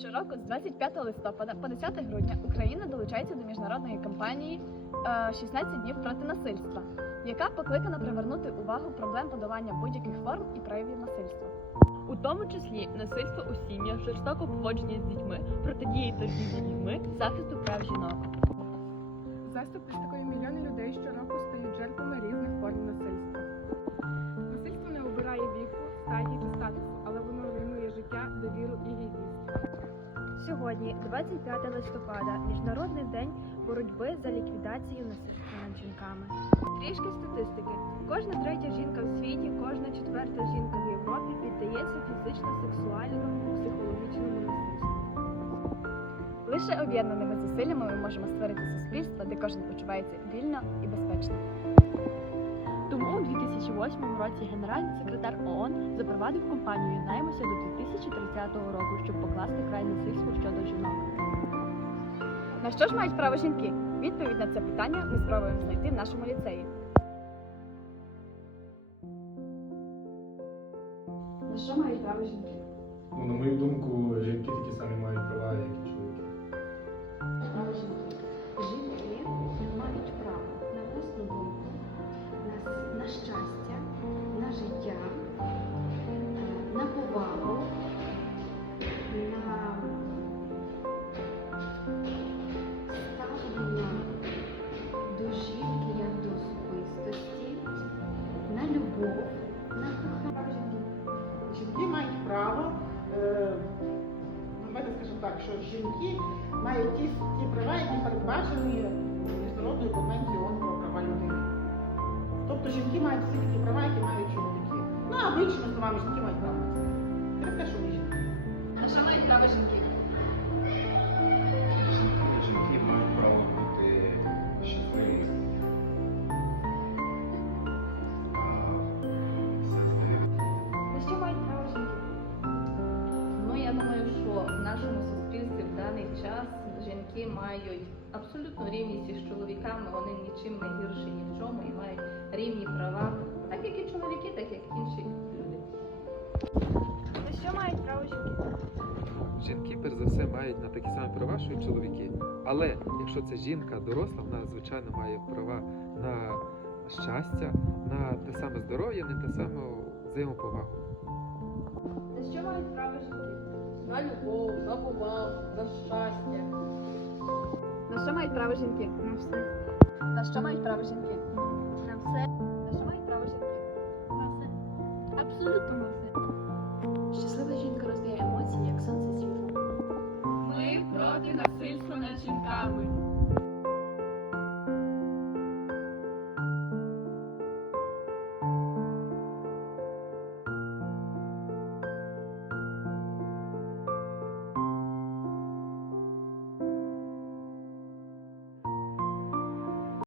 Щороку з 25 листопада по 10 грудня Україна долучається до міжнародної кампанії е, «16 днів проти насильства, яка покликана привернути увагу проблем подолання будь-яких форм і проявів насильства. у тому числі насильство у сім'ях, жорстоке поводження з дітьми, протидії торгівлі людьми, захисту прав жінок. За статистикою мільйони людей щороку стають жертвами різних форм насильства. Сьогодні, 25 листопада, Міжнародний день боротьби за ліквідацію насильства над жінками. Трішки статистики. Кожна третя жінка в світі, кожна четверта жінка в Європі піддається фізично-сексуальному психологічному насильству. Лише об'єднаними зусиллями ми можемо створити суспільство, де кожен почувається вільно і безпечно. Тому у 2008 році генеральний секретар ООН запровадив кампанію «Єднаємося до 2030 року, щоб покласти край насильству щодо жінок. На що ж мають право жінки? Відповідь на це питання ми спробуємо знайти в нашому ліцеї. На що мають право жінки? Ну, на мою думку, жінки такі Жінки мають право, е, давайте скажемо так, що жінки мають ті, ті права, які передбачені Міжнародною конвенцією ООН про права людини. Тобто жінки мають всі такі права, які мають чоловіки. Ну а іншими словами, жінки мають право це. Те, що ми жінки. На що мають право? Жінки даний час жінки мають абсолютно рівність із чоловіками, вони нічим не гірші ні в чому і мають рівні права, так як і чоловіки, так як інші люди. На що мають право жінки? Жінки, перш за все, мають на такі самі права, що і чоловіки. Але якщо це жінка доросла, вона звичайно має права на щастя, на те саме здоров'я, на те саме взаємоповагу. На що мають право жінки? на любов, на повагу, на щастя. На що мають право жінки? На все. На що мають право жінки? На все. На що мають право жінки? На все. Абсолютно на все. Щаслива жінка роздає емоції, як сонце зірка. Ми проти насильства над жінками.